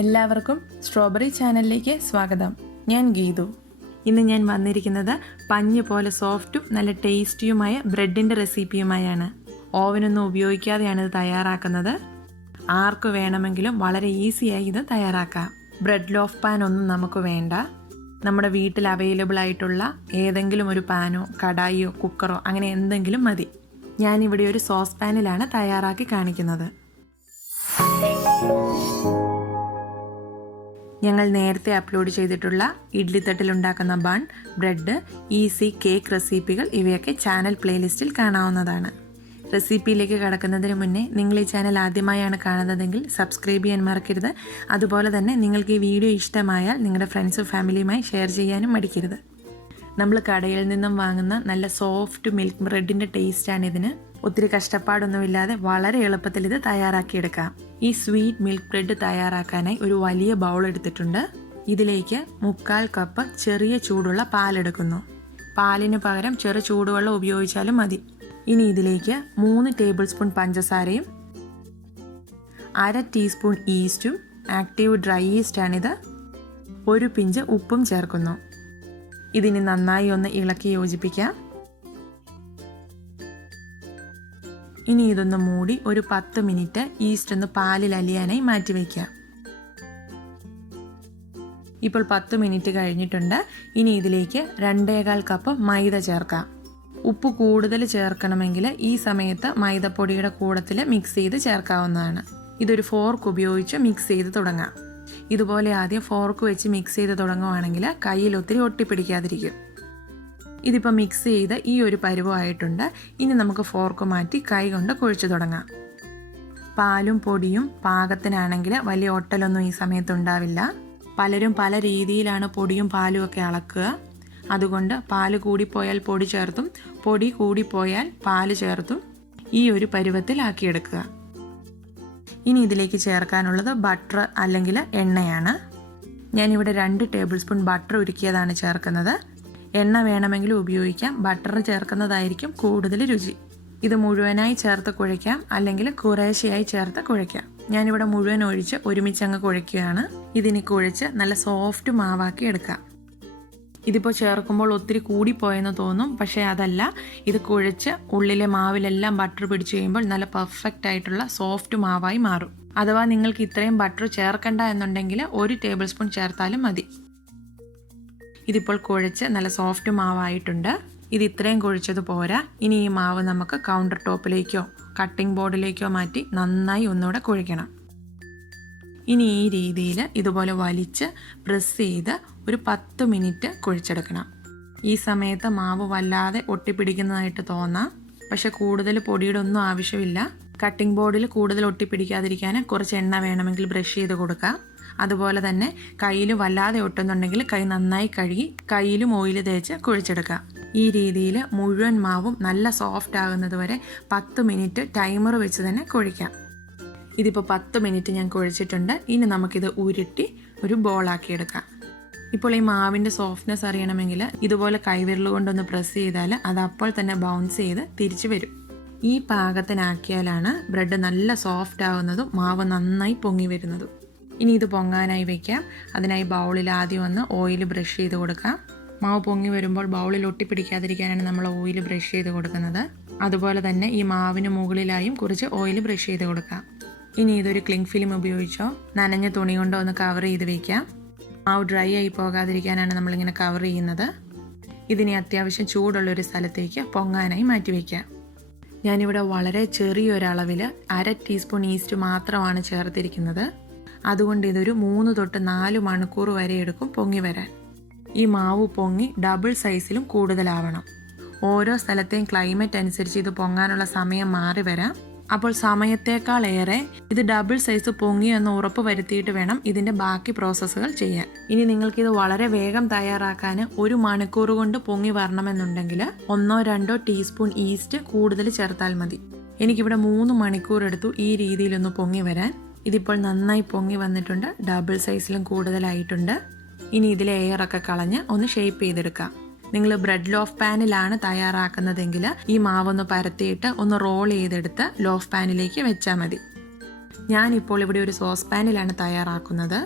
എല്ലാവർക്കും സ്ട്രോബെറി ചാനലിലേക്ക് സ്വാഗതം. ഞാൻ ഗീതു. ഇന്ന് ഞാൻ വന്നിരിക്കുന്നത് പഞ്ഞ് പോലെ സോഫ്റ്റും നല്ല ടേസ്റ്റിയുമായ ബ്രെഡിൻ്റെ റെസിപ്പിയുമായാണ്. ഓവനൊന്നും ഉപയോഗിക്കാതെയാണ് ഇത് തയ്യാറാക്കുന്നത്. ആർക്ക് വേണമെങ്കിലും വളരെ ഈസിയായി ഇത് തയ്യാറാക്കാം. ബ്രെഡ് ലോഫ് പാൻ ഒന്നും നമുക്ക് വേണ്ട. നമ്മുടെ വീട്ടിൽ അവൈലബിൾ ആയിട്ടുള്ള ഏതെങ്കിലും ഒരു പാനോ കടായിയോ കുക്കറോ അങ്ങനെ എന്തെങ്കിലും മതി. ഞാനിവിടെ ഒരു സോസ് പാനിലാണ് തയ്യാറാക്കി കാണിക്കുന്നത്. ഞങ്ങൾ നേരത്തെ അപ്ലോഡ് ചെയ്തിട്ടുള്ള ഇഡ്ലിത്തട്ടിൽ ഉണ്ടാക്കുന്ന ബൺ, ബ്രെഡ്, ഈസി കേക്ക് റെസിപ്പികൾ ഇവയൊക്കെ ചാനൽ പ്ലേലിസ്റ്റിൽ കാണാവുന്നതാണ്. റെസിപ്പിയിലേക്ക് കടക്കുന്നതിന് മുന്നേ നിങ്ങൾ ഈ ചാനൽ ആദ്യമായാണ് കാണുന്നതെങ്കിൽ സബ്സ്ക്രൈബ് ചെയ്യാൻ മറക്കരുത്. അതുപോലെ തന്നെ നിങ്ങൾക്ക് ഈ വീഡിയോ ഇഷ്ടമായാൽ നിങ്ങളുടെ ഫ്രണ്ട്സും ഫാമിലിയുമായി ഷെയർ ചെയ്യാനും മടിക്കരുത്. നമ്മൾ കടയിൽ നിന്നും വാങ്ങുന്ന നല്ല സോഫ്റ്റ് മിൽക്ക് ബ്രെഡിൻ്റെ ടേസ്റ്റാണ് ഇതിന്. ഒത്തിരി കഷ്ടപ്പാടൊന്നുമില്ലാതെ വളരെ എളുപ്പത്തിൽ ഇത് തയ്യാറാക്കിയെടുക്കാം. ഈ സ്വീറ്റ് മിൽക്ക് ബ്രെഡ് തയ്യാറാക്കാനായി ഒരു വലിയ ബൗൾ എടുത്തിട്ടുണ്ട്. ഇതിലേക്ക് 1/4 കപ്പ് ചെറിയ ചൂടുള്ള പാലെടുക്കുന്നു. പാലിന് പകരം ചെറു ചൂടുവെള്ളം ഉപയോഗിച്ചാലും മതി. ഇനി ഇതിലേക്ക് 3 ടേബിൾ സ്പൂൺ പഞ്ചസാരയും 1/2 ടീസ്പൂൺ ഈസ്റ്റും, ആക്റ്റീവ് ഡ്രൈ ഈസ്റ്റാണിത്, 1 പിഞ്ച് ഉപ്പും ചേർക്കുന്നു. ഇതിനി നന്നായി ഒന്ന് ഇളക്കി യോജിപ്പിക്കാം. ഇനി ഇതൊന്ന് മൂടി ഒരു 10 മിനിറ്റ് ഈസ്റ്റ് ഒന്ന് പാലിൽ അലിയാനായി മാറ്റിവെക്കാം. ഇപ്പോൾ 10 മിനിറ്റ് കഴിഞ്ഞിട്ടുണ്ട്. ഇനി ഇതിലേക്ക് 2.25 കപ്പ് മൈദ ചേർക്കാം. ഉപ്പ് കൂടുതൽ ചേർക്കണമെങ്കിൽ ഈ സമയത്ത് മൈദപ്പൊടിയുടെ കൂടത്തിൽ മിക്സ് ചെയ്ത് ചേർക്കാവുന്നതാണ്. ഇതൊരു ഫോർക്ക് ഉപയോഗിച്ച് മിക്സ് ചെയ്ത് തുടങ്ങാം. ഇതുപോലെ ആദ്യം ഫോർക്ക് വെച്ച് മിക്സ് ചെയ്ത് തുടങ്ങുവാണെങ്കിൽ കയ്യിൽ ഒത്തിരി ഒട്ടിപ്പിടിക്കാതിരിക്കും. ഇതിപ്പോൾ മിക്സ് ചെയ്ത് ഈ ഒരു പരുവമായിട്ടുണ്ട്. ഇനി നമുക്ക് ഫോർക്ക് മാറ്റി കൈ കൊണ്ട് കുഴച്ച് തുടങ്ങാം. പാലും പൊടിയും പാകത്തിനാണെങ്കിൽ വലിയ ഒട്ടലൊന്നും ഈ സമയത്ത് ഉണ്ടാവില്ല. പലരും പല രീതിയിലാണ് പൊടിയും പാലും ഒക്കെ അളക്കുക. അതുകൊണ്ട് പാല് കൂടിപ്പോയാൽ പൊടി ചേർത്തും പൊടി കൂടിപ്പോയാൽ പാല് ചേർത്തും ഈ ഒരു പരുവത്തിലാക്കിയെടുക്കുക. ഇനി ഇതിലേക്ക് ചേർക്കാനുള്ളത് ബട്ടർ അല്ലെങ്കിൽ എണ്ണയാണ്. ഞാനിവിടെ 2 ടേബിൾ സ്പൂൺ ബട്ടർ ഉരുക്കിയതാണ് ചേർക്കുന്നത്. എണ്ണ വേണമെങ്കിലും ഉപയോഗിക്കാം. ബട്ടർ ചേർക്കുന്നതായിരിക്കും കൂടുതൽ രുചി. ഇത് മുഴുവനായി ചേർത്ത് കുഴയ്ക്കാം, അല്ലെങ്കിൽ കുറേശ്ശെയായി ചേർത്ത് കുഴയ്ക്കാം. ഞാനിവിടെ മുഴുവൻ ഒഴിച്ച് ഒരുമിച്ചങ്ങ് കുഴയ്ക്കുകയാണ്. ഇതിനി കുഴച്ച് നല്ല സോഫ്റ്റ് മാവാക്കി എടുക്കാം. ഇതിപ്പോൾ ചേർക്കുമ്പോൾ ഒത്തിരി കൂടിപ്പോയെന്ന് തോന്നും, പക്ഷേ അതല്ല. ഇത് കുഴച്ച് ഉള്ളിലെ മാവിലെല്ലാം ബട്ടർ പിടിച്ച് കഴിയുമ്പോൾ നല്ല പെർഫെക്റ്റ് ആയിട്ടുള്ള സോഫ്റ്റ് മാവായി മാറും. അഥവാ നിങ്ങൾക്ക് ഇത്രയും ബട്ടർ ചേർക്കണ്ട എന്നുണ്ടെങ്കിൽ 1 ടേബിൾ സ്പൂൺ ചേർത്താലും മതി. ഇതിപ്പോൾ കുഴച്ച് നല്ല സോഫ്റ്റ് മാവായിട്ടുണ്ട്. ഇത് ഇത്രയും കുഴിച്ചത് പോരാ. ഇനി ഈ മാവ് നമുക്ക് കൗണ്ടർ ടോപ്പിലേക്കോ കട്ടിംഗ് ബോർഡിലേക്കോ മാറ്റി നന്നായി ഒന്നുകൂടെ കുഴിക്കണം. ഇനി ഈ രീതിയിൽ ഇതുപോലെ വലിച്ച് പ്രസ് ചെയ്ത് ഒരു 10 മിനിറ്റ് കുഴിച്ചെടുക്കണം. ഈ സമയത്ത് മാവ് വല്ലാതെ ഒട്ടിപ്പിടിക്കുന്നതായിട്ട് തോന്നാം, പക്ഷെ കൂടുതൽ പൊടിയുടെ ഒന്നും ആവശ്യമില്ല. കട്ടിംഗ് ബോർഡിൽ കൂടുതൽ ഒട്ടിപ്പിടിക്കാതിരിക്കാൻ കുറച്ച് എണ്ണ വേണമെങ്കിൽ ബ്രഷ് ചെയ്ത് കൊടുക്കാം. അതുപോലെ തന്നെ കയ്യിൽ വല്ലാതെ ഒട്ടുന്നുണ്ടെങ്കിൽ കൈ നന്നായി കഴുകി കയ്യിലും ഓയിൽ തേച്ച് കുഴിച്ചെടുക്കുക. ഈ രീതിയിൽ മുഴുവൻ മാവും നല്ല സോഫ്റ്റ് ആകുന്നത് വരെ 10 മിനിറ്റ് ടൈമർ വെച്ച് തന്നെ കുഴിക്കാം. ഇതിപ്പോൾ 10 മിനിറ്റ് ഞാൻ കുഴിച്ചിട്ടുണ്ട്. ഇനി നമുക്കിത് ഉരുട്ടി ഒരു ബോളാക്കി എടുക്കാം. ഇപ്പോൾ ഈ മാവിൻ്റെ സോഫ്റ്റ്നെസ് അറിയണമെങ്കിൽ ഇതുപോലെ കൈവിരൽ കൊണ്ടൊന്ന് പ്രസ് ചെയ്താൽ അത് അപ്പോൾ തന്നെ ബൗൺസ് ചെയ്ത് തിരിച്ചു വരും. ഈ പാകത്തിനാക്കിയാലാണ് ബ്രെഡ് നല്ല സോഫ്റ്റ് ആകുന്നതും മാവ് നന്നായി പൊങ്ങി വരുന്നതും. ഇനി ഇത് പൊങ്ങാനായി വയ്ക്കാം. അതിനായി ബൗളിൽ ആദ്യം ഒന്ന് ഓയിൽ ബ്രഷ് ചെയ്ത് കൊടുക്കാം. മാവ് പൊങ്ങി വരുമ്പോൾ ബൗളിൽ ഒട്ടിപ്പിടിക്കാതിരിക്കാനാണ് നമ്മൾ ഓയിൽ ബ്രഷ് ചെയ്ത് കൊടുക്കുന്നത്. അതുപോലെ തന്നെ ഈ മാവിന് മുകളിലായും കുറച്ച് ഓയിൽ ബ്രഷ് ചെയ്ത് കൊടുക്കാം. ഇനി ഇതൊരു ക്ലിംഗ് ഫിലിം ഉപയോഗിച്ചോ നനഞ്ഞ തുണി കൊണ്ടോ ഒന്ന് കവർ ചെയ്ത് വയ്ക്കാം. മാവ് ഡ്രൈ ആയി പോകാതിരിക്കാനാണ് നമ്മളിങ്ങനെ കവർ ചെയ്യുന്നത്. ഇതിനെ അത്യാവശ്യം ചൂടുള്ളൊരു സ്ഥലത്തേക്ക് പൊങ്ങാനായി മാറ്റി വയ്ക്കാം. ഞാനിവിടെ വളരെ ചെറിയൊരളവിൽ 1/2 ടീസ്പൂൺ ഈസ്റ്റ് മാത്രമാണ് ചേർത്തിരിക്കുന്നത്. അതുകൊണ്ട് ഇതൊരു 3 തൊട്ട് 4 മണിക്കൂർ വരെ എടുക്കും പൊങ്ങി വരാൻ. ഈ മാവ് പൊങ്ങി ഡബിൾ സൈസിലും കൂടുതലാവണം. ഓരോ സ്ഥലത്തെയും ക്ലൈമറ്റ് അനുസരിച്ച് ഇത് പൊങ്ങാനുള്ള സമയം മാറി വരാം. അപ്പോൾ സമയത്തേക്കാളേറെ ഇത് ഡബിൾ സൈസ് പൊങ്ങി എന്ന് ഉറപ്പ് വരുത്തിയിട്ട് വേണം ഇതിൻ്റെ ബാക്കി പ്രോസസ്സുകൾ ചെയ്യാൻ. ഇനി നിങ്ങൾക്കിത് വളരെ വേഗം തയ്യാറാക്കാൻ 1 മണിക്കൂർ കൊണ്ട് പൊങ്ങി വരണമെന്നുണ്ടെങ്കിൽ 1-2 ടീസ്പൂൺ ഈസ്റ്റ് കൂടുതൽ ചേർത്താൽ മതി. എനിക്കിവിടെ 3 മണിക്കൂർ എടുത്തു ഈ രീതിയിലൊന്ന് പൊങ്ങി വരാൻ. ഇതിപ്പോൾ നന്നായി പൊങ്ങി വന്നിട്ടുണ്ട്. ഡബിൾ സൈസിലും കൂടുതലായിട്ടുണ്ട്. ഇനി ഇതിലെ എയറൊക്കെ കളഞ്ഞ് ഒന്ന് ഷേപ്പ് ചെയ്തെടുക്കാം. നിങ്ങൾ ബ്രെഡ് ലോഫ് പാനിലാണ് തയ്യാറാക്കുന്നതെങ്കിൽ ഈ മാവൊന്ന് പരത്തിയിട്ട് ഒന്ന് റോൾ ചെയ്തെടുത്ത് ലോഫ് പാനിലേക്ക് വെച്ചാൽ മതി. ഞാനിപ്പോൾ ഇവിടെ ഒരു സോസ് പാനിലാണ് തയ്യാറാക്കുന്നത്.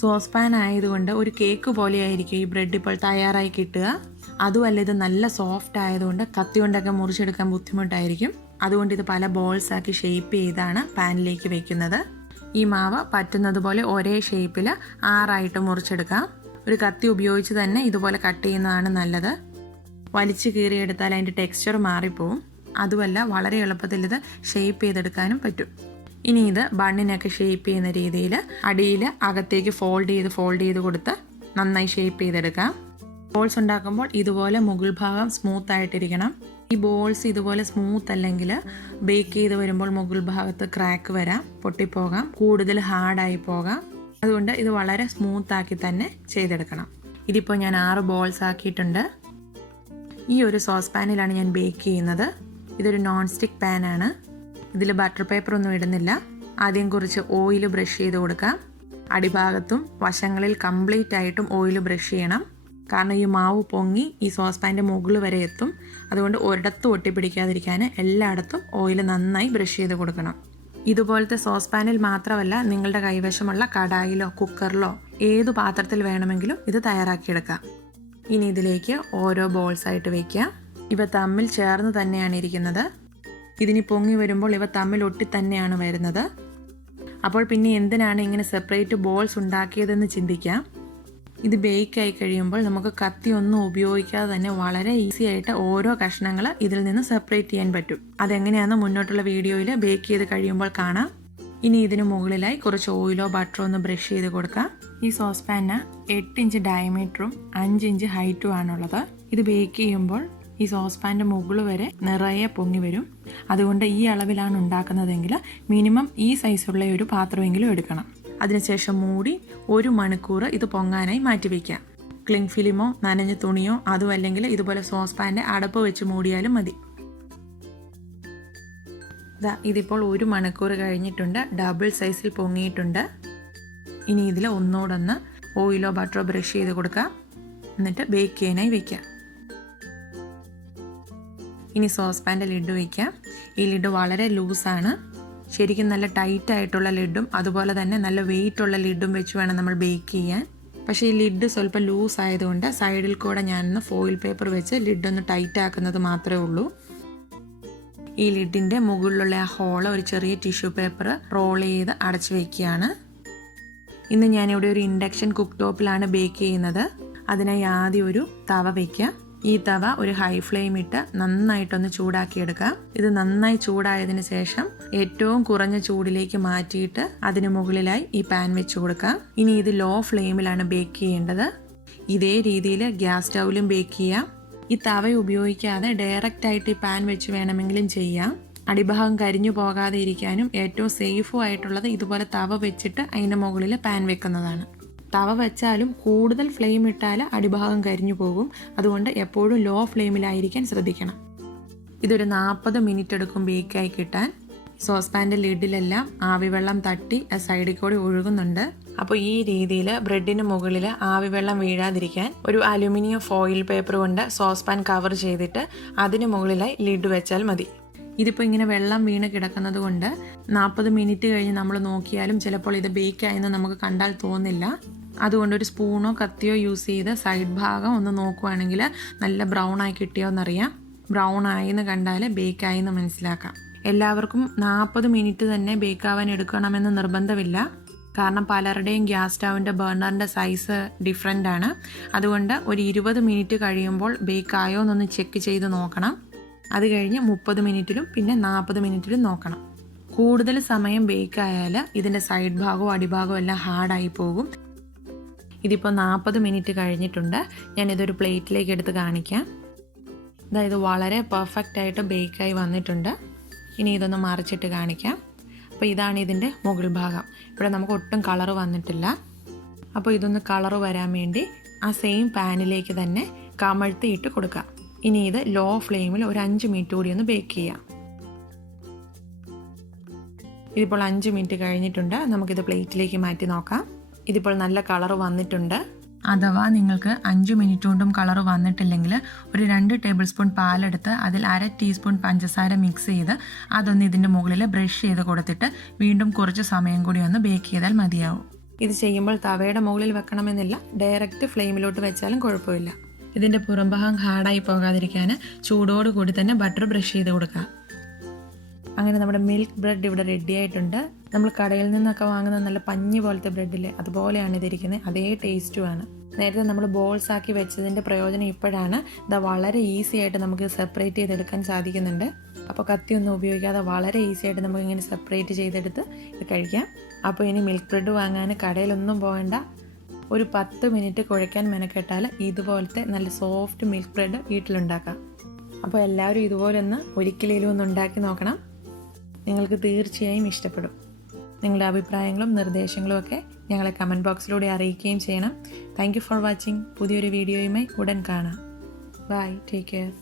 സോസ് പാൻ ആയതുകൊണ്ട് ഒരു കേക്ക് പോലെയായിരിക്കും ഈ ബ്രെഡ് ഇപ്പോൾ തയ്യാറായി കിട്ടുക. അതുമല്ല ഇത് നല്ല സോഫ്റ്റ് ആയതുകൊണ്ട് കത്തി കൊണ്ടൊക്കെ മുറിച്ചെടുക്കാൻ ബുദ്ധിമുട്ടായിരിക്കും. അതുകൊണ്ട് ഇത് പല ബോൾസ് ആക്കി ഷേപ്പ് ചെയ്താണ് പാനിലേക്ക് വെക്കുന്നത്. ഈ മാവ് പറ്റുന്നത് പോലെ ഒരേ ഷേപ്പിൽ 6 മുറിച്ചെടുക്കാം. ഒരു കത്തി ഉപയോഗിച്ച് തന്നെ ഇതുപോലെ കട്ട് ചെയ്യുന്നതാണ് നല്ലത്. വലിച്ചു കീറിയെടുത്താൽ അതിൻ്റെ ടെക്സ്ചർ മാറിപ്പോവും. അതുമല്ല വളരെ എളുപ്പത്തിൽ ഇത് ഷേപ്പ് ചെയ്തെടുക്കാനും പറ്റും. ഇനി ഇത് ബണ്ണിനൊക്കെ ഷേപ്പ് ചെയ്യുന്ന രീതിയിൽ അടിയിൽ അകത്തേക്ക് ഫോൾഡ് ചെയ്ത് കൊടുത്ത് നന്നായി ഷേപ്പ് ചെയ്തെടുക്കാം. ബോൾസ് ഉണ്ടാക്കുമ്പോൾ ഇതുപോലെ മുകൾ ഭാഗം സ്മൂത്ത് ആയിട്ടിരിക്കണം. ഈ ബോൾസ് ഇതുപോലെ സ്മൂത്ത് അല്ലെങ്കിൽ ബേക്ക് ചെയ്ത് വരുമ്പോൾ മുകൾ ഭാഗത്ത് ക്രാക്ക് വരാം, പൊട്ടിപ്പോകാം, കൂടുതൽ ഹാർഡായി പോകാം. അതുകൊണ്ട് ഇത് വളരെ സ്മൂത്ത് ആക്കി തന്നെ ചെയ്തെടുക്കണം. ഇതിപ്പോൾ ഞാൻ 6 ബോൾസ് ആക്കിയിട്ടുണ്ട്. ഈ ഒരു സോസ് പാനിലാണ് ഞാൻ ബേക്ക് ചെയ്യുന്നത്. ഇതൊരു നോൺ സ്റ്റിക്ക് പാനാണ്. ഇതിൽ ബട്ടർ പേപ്പർ ഒന്നും ഇടുന്നില്ല. ആദ്യം കുറച്ച് ഓയിൽ ബ്രഷ് ചെയ്ത് കൊടുക്കാം. അടിഭാഗത്തും വശങ്ങളിൽ കംപ്ലീറ്റ് ആയിട്ടും ഓയിൽ ബ്രഷ് ചെയ്യണം. കാരണം ഈ മാവ് പൊങ്ങി ഈ സോസ് പാൻ്റെ മുകളിൽ വരെ എത്തും. അതുകൊണ്ട് ഒരിടത്തും ഒട്ടിപ്പിടിക്കാതിരിക്കാൻ എല്ലായിടത്തും ഓയിൽ നന്നായി ബ്രഷ് ചെയ്ത് കൊടുക്കണം. ഇതുപോലത്തെ സോസ് പാനിൽ മാത്രമല്ല, നിങ്ങളുടെ കൈവശമുള്ള കടായിലോ കുക്കറിലോ ഏതു പാത്രത്തിൽ വേണമെങ്കിലും ഇത് തയ്യാറാക്കിയെടുക്കാം. ഇനി ഇതിലേക്ക് ഓരോ ബോൾസ് ആയിട്ട് വയ്ക്കാം. ഇവ തമ്മിൽ ചേർന്ന് തന്നെയാണ് ഇരിക്കുന്നത്. ഇതിനി പൊങ്ങി വരുമ്പോൾ ഇവ തമ്മിൽ ഒട്ടി തന്നെയാണ് വരുന്നത്. അപ്പോൾ പിന്നെ എന്തിനാണ് ഇങ്ങനെ സെപ്പറേറ്റ് ബോൾസ് ഉണ്ടാക്കിയതെന്ന് ചിന്തിക്കാം. ഇത് ബേക്ക് ആയി കഴിയുമ്പോൾ നമുക്ക് കത്തി ഒന്നും ഉപയോഗിക്കാതെ തന്നെ വളരെ ഈസി ആയിട്ട് ഓരോ കഷ്ണങ്ങൾ ഇതിൽ നിന്ന് സെപ്പറേറ്റ് ചെയ്യാൻ പറ്റും. അതെങ്ങനെയാണെന്ന് മുന്നോട്ടുള്ള വീഡിയോയിൽ ബേക്ക് ചെയ്ത് കഴിയുമ്പോൾ കാണാം. ഇനി ഇതിന് മുകളിലായി കുറച്ച് ഓയിലോ ബട്ടറോ ഒന്ന് ബ്രഷ് ചെയ്ത് കൊടുക്കാം. ഈ സോസ് പാനിന് 8 ഇഞ്ച് ഡയമീറ്ററും 5 ഇഞ്ച് ഹൈറ്റും ആണുള്ളത്. ഇത് ബേക്ക് ചെയ്യുമ്പോൾ ഈ സോസ് പാൻ്റെ മുകൾ വരെ നിറയെ പൊങ്ങി വരും. അതുകൊണ്ട് ഈ അളവിലാണ് ഉണ്ടാക്കുന്നതെങ്കിൽ മിനിമം ഈ സൈസുള്ള ഒരു പാത്രമെങ്കിലും എടുക്കണം. അതിനുശേഷം മൂടി 1 മണിക്കൂർ ഇത് പൊങ്ങാനായി മാറ്റിവെക്കാം. ക്ലിങ് ഫിലിമോ നനഞ്ഞ തുണിയോ അതും അല്ലെങ്കിൽ ഇതുപോലെ സോസ് പാൻ്റെ അടപ്പ് വെച്ച് മൂടിയാലും മതി. ഇതിപ്പോൾ 1 മണിക്കൂർ കഴിഞ്ഞിട്ടുണ്ട്. ഡബിൾ സൈസിൽ പൊങ്ങിയിട്ടുണ്ട്. ഇനി ഇതിൽ ഒന്നോടൊന്ന് ഓയിലോ ബട്ടറോ ബ്രഷ് ചെയ്ത് കൊടുക്കാം. എന്നിട്ട് ബേക്ക് ചെയ്യാനായി വയ്ക്കാം. ഇനി സോസ് പാൻ്റെ ലിഡ് വയ്ക്കാം. ഈ ലിഡ് വളരെ ലൂസാണ്. ശരിക്കും നല്ല ടൈറ്റ് ആയിട്ടുള്ള ലിഡും അതുപോലെ തന്നെ നല്ല വെയിറ്റ് ഉള്ള ലിഡും വെച്ച് വേണം നമ്മൾ ബേക്ക് ചെയ്യാൻ. പക്ഷേ ഈ ലിഡ് സ്വല്പം ലൂസ് ആയതുകൊണ്ട് സൈഡിൽ കൂടെ ഞാനൊന്ന് ഫോയിൽ പേപ്പർ വെച്ച് ലിഡൊന്ന് ടൈറ്റ് ആക്കുന്നത് മാത്രമേ ഉള്ളൂ. ഈ ലിഡിൻ്റെ മുകളിലുള്ള ആ ഹോള് ഒരു ചെറിയ ടിഷ്യൂ പേപ്പർ റോൾ ചെയ്ത് അടച്ചു വയ്ക്കുകയാണ്. ഇന്ന് ഞാനിവിടെ ഒരു ഇൻഡക്ഷൻ കുക്ക് ടോപ്പിലാണ് ബേക്ക് ചെയ്യുന്നത്. അതിനായി ആദ്യം ഒരു തവ വയ്ക്കാം. ഈ തവ ഒരു ഹൈ ഫ്ലെയിം ഇട്ട് നന്നായിട്ടൊന്ന് ചൂടാക്കിയെടുക്കാം. ഇത് നന്നായി ചൂടായതിന് ശേഷം ഏറ്റവും കുറഞ്ഞ ചൂടിലേക്ക് മാറ്റിയിട്ട് അതിന് മുകളിലായി ഈ പാൻ വെച്ച് കൊടുക്കാം. ഇനി ഇത് ലോ ഫ്ലെയിമിലാണ് ബേക്ക് ചെയ്യേണ്ടത്. ഇതേ രീതിയിൽ ഗ്യാസ് സ്റ്റൗവിലും ബേക്ക് ചെയ്യാം. ഈ തവ ഉപയോഗിക്കാതെ ഡയറക്റ്റ് ആയിട്ട് ഈ പാൻ വെച്ച് വേണമെങ്കിലും ചെയ്യാം. അടിഭാഗം കരിഞ്ഞു പോകാതെ ഇരിക്കാനും ഏറ്റവും സേഫും ആയിട്ടുള്ളത് ഇതുപോലെ തവ വെച്ചിട്ട് അതിൻ്റെ മുകളിൽ പാൻ വെക്കുന്നതാണ്. തവ വെച്ചാലും കൂടുതൽ ഫ്ലെയിം ഇട്ടാൽ അടിഭാഗം കരിഞ്ഞു പോകും. അതുകൊണ്ട് എപ്പോഴും ലോ ഫ്ലെയിമിലായിരിക്കാൻ ശ്രദ്ധിക്കണം. ഇതൊരു 40 മിനിറ്റ് എടുക്കും ബേക്കായി കിട്ടാൻ. സോസ് പാൻ്റെ ലിഡിലെല്ലാം ആവിവെള്ളം തട്ടി സൈഡിൽ കൂടി ഒഴുകുന്നുണ്ട്. അപ്പോൾ ഈ രീതിയിൽ ബ്രെഡിന് മുകളിൽ ആവിവെള്ളം വീഴാതിരിക്കാൻ ഒരു അലുമിനിയം ഫോയിൽ പേപ്പർ കൊണ്ട് സോസ് പാൻ കവർ ചെയ്തിട്ട് അതിന് മുകളിലായി ലിഡ് വെച്ചാൽ മതി. ഇതിപ്പോൾ ഇങ്ങനെ വെള്ളം വീണ് കിടക്കുന്നത് കൊണ്ട് 40 മിനിറ്റ് കഴിഞ്ഞ് നമ്മൾ നോക്കിയാലും ചിലപ്പോൾ ഇത് ബേക്കായെന്ന് നമുക്ക് കണ്ടാൽ തോന്നില്ല. അതുകൊണ്ട് ഒരു സ്പൂണോ കത്തിയോ യൂസ് ചെയ്ത് സൈഡ് ഭാഗം ഒന്ന് നോക്കുവാണെങ്കിൽ നല്ല ബ്രൗൺ ആയി കിട്ടിയോന്നറിയാം. ബ്രൗൺ ആയിന്ന് കണ്ടാൽ ബേക്കായി എന്ന് മനസ്സിലാക്കാം. എല്ലാവർക്കും 40 മിനിറ്റ് തന്നെ ബേക്കാവാൻ എടുക്കണമെന്ന് നിർബന്ധമില്ല. കാരണം പലരുടെയും ഗ്യാസ് സ്റ്റൗവിൻ്റെ ബർണറിൻ്റെ സൈസ് ഡിഫറെൻ്റ് ആണ്. അതുകൊണ്ട് ഒരു 20 മിനിറ്റ് കഴിയുമ്പോൾ ബേക്കായോ എന്നൊന്ന് ചെക്ക് ചെയ്ത് നോക്കണം. അത് കഴിഞ്ഞ് 30 മിനിറ്റിലും പിന്നെ 40 മിനിറ്റിലും നോക്കണം. കൂടുതൽ സമയം ബേക്കായാൽ ഇതിൻ്റെ സൈഡ് ഭാഗവും അടിഭാഗവും എല്ലാം ഹാർഡായി പോകും. ഇതിപ്പോൾ 40 മിനിറ്റ് കഴിഞ്ഞിട്ടുണ്ട്. ഞാനിതൊരു പ്ലേറ്റിലേക്ക് എടുത്ത് കാണിക്കാം. ഇത് വളരെ പെർഫെക്റ്റ് ആയിട്ട് ബേക്കായി വന്നിട്ടുണ്ട്. ഇനി ഇതൊന്ന് മറിച്ചിട്ട് കാണിക്കാം. അപ്പോൾ ഇതാണ് ഇതിൻ്റെ മുകൾ ഭാഗം. ഇവിടെ നമുക്ക് ഒട്ടും കളറ് വന്നിട്ടില്ല. അപ്പോൾ ഇതൊന്ന് കളറ് വരാൻ വേണ്ടി ആ സെയിം പാനിലേക്ക് തന്നെ കമഴ്ത്തിയിട്ട് കൊടുക്കാം. ഇനി ഇത് ലോ ഫ്ലെയിമിൽ ഒരു 5 മിനിറ്റ് കൂടി ഒന്ന് ബേക്ക് ചെയ്യാം. ഇതിപ്പോൾ 5 മിനിറ്റ് കഴിഞ്ഞിട്ടുണ്ട്. നമുക്കിത് പ്ലേറ്റിലേക്ക് മാറ്റി നോക്കാം. ഇതിപ്പോൾ നല്ല കളറ് വന്നിട്ടുണ്ട്. അഥവാ നിങ്ങൾക്ക് 5 മിനിറ്റ് കൊണ്ടും കളർ വന്നിട്ടില്ലെങ്കിൽ ഒരു 2 ടേബിൾ സ്പൂൺ പാലെടുത്ത് അതിൽ 1/2 ടീസ്പൂൺ പഞ്ചസാര മിക്സ് ചെയ്ത് അതൊന്ന് ഇതിൻ്റെ മുകളിൽ ബ്രഷ് ചെയ്ത് കൊടുത്തിട്ട് വീണ്ടും കുറച്ച് സമയം കൂടി ഒന്ന് ബേക്ക് ചെയ്താൽ മതിയാവും. ഇത് ചെയ്യുമ്പോൾ തവയുടെ മുകളിൽ വെക്കണമെന്നില്ല, ഡയറക്റ്റ് ഫ്ലെയിമിലോട്ട് വെച്ചാലും കുഴപ്പമില്ല. ഇതിൻ്റെ പുറംഭാഗം ഹാർഡായി പോകാതിരിക്കാൻ ചൂടോടുകൂടി തന്നെ ബട്ടർ ബ്രഷ് ചെയ്ത് കൊടുക്കുക. അങ്ങനെ നമ്മുടെ മിൽക്ക് ബ്രെഡ് ഇവിടെ റെഡി ആയിട്ടുണ്ട്. നമ്മൾ കടയിൽ നിന്നൊക്കെ വാങ്ങുന്ന നല്ല പഞ്ഞി പോലത്തെ ബ്രെഡില്ലേ, അതുപോലെയാണ് ഇതിരിക്കുന്നത്. അതേ ടേസ്റ്റുമാണ്. നേരത്തെ നമ്മൾ ബോൾസ് ആക്കി വെച്ചതിൻ്റെ പ്രയോജനം ഇപ്പോഴാണ്. ഇത് വളരെ ഈസി ആയിട്ട് നമുക്ക് സെപ്പറേറ്റ് ചെയ്തെടുക്കാൻ സാധിക്കുന്നുണ്ട്. അപ്പോൾ കത്തിയൊന്നും ഉപയോഗിക്കാതെ വളരെ ഈസി ആയിട്ട് നമുക്ക് ഇങ്ങനെ സെപ്പറേറ്റ് ചെയ്തെടുത്ത് ഇത് കഴിക്കാം. അപ്പോൾ ഇനി മിൽക്ക് ബ്രെഡ് വാങ്ങാൻ കടയിലൊന്നും പോകണ്ട. ഒരു 10 മിനിറ്റ് കുഴയ്ക്കാൻ മെനക്കെട്ടാൽ ഇതുപോലത്തെ നല്ല സോഫ്റ്റ് മിൽക്ക് ബ്രെഡ് വീട്ടിലുണ്ടാക്കാം. അപ്പോൾ എല്ലാവരും ഇതുപോലെ ഒരിക്കലും ഒന്ന് ഉണ്ടാക്കി നോക്കണം. നിങ്ങൾക്ക് തീർച്ചയായും ഇഷ്ടപ്പെടും. നിങ്ങളുടെ അഭിപ്രായങ്ങളും നിർദ്ദേശങ്ങളും ഒക്കെ ഞങ്ങളെ കമൻറ്റ് ബോക്സിലൂടെ അറിയിക്കുകയും ചെയ്യണം. Thank you for watching. പുതിയൊരു വീഡിയോയുമായി ഉടൻ കാണാം. Bye, take care.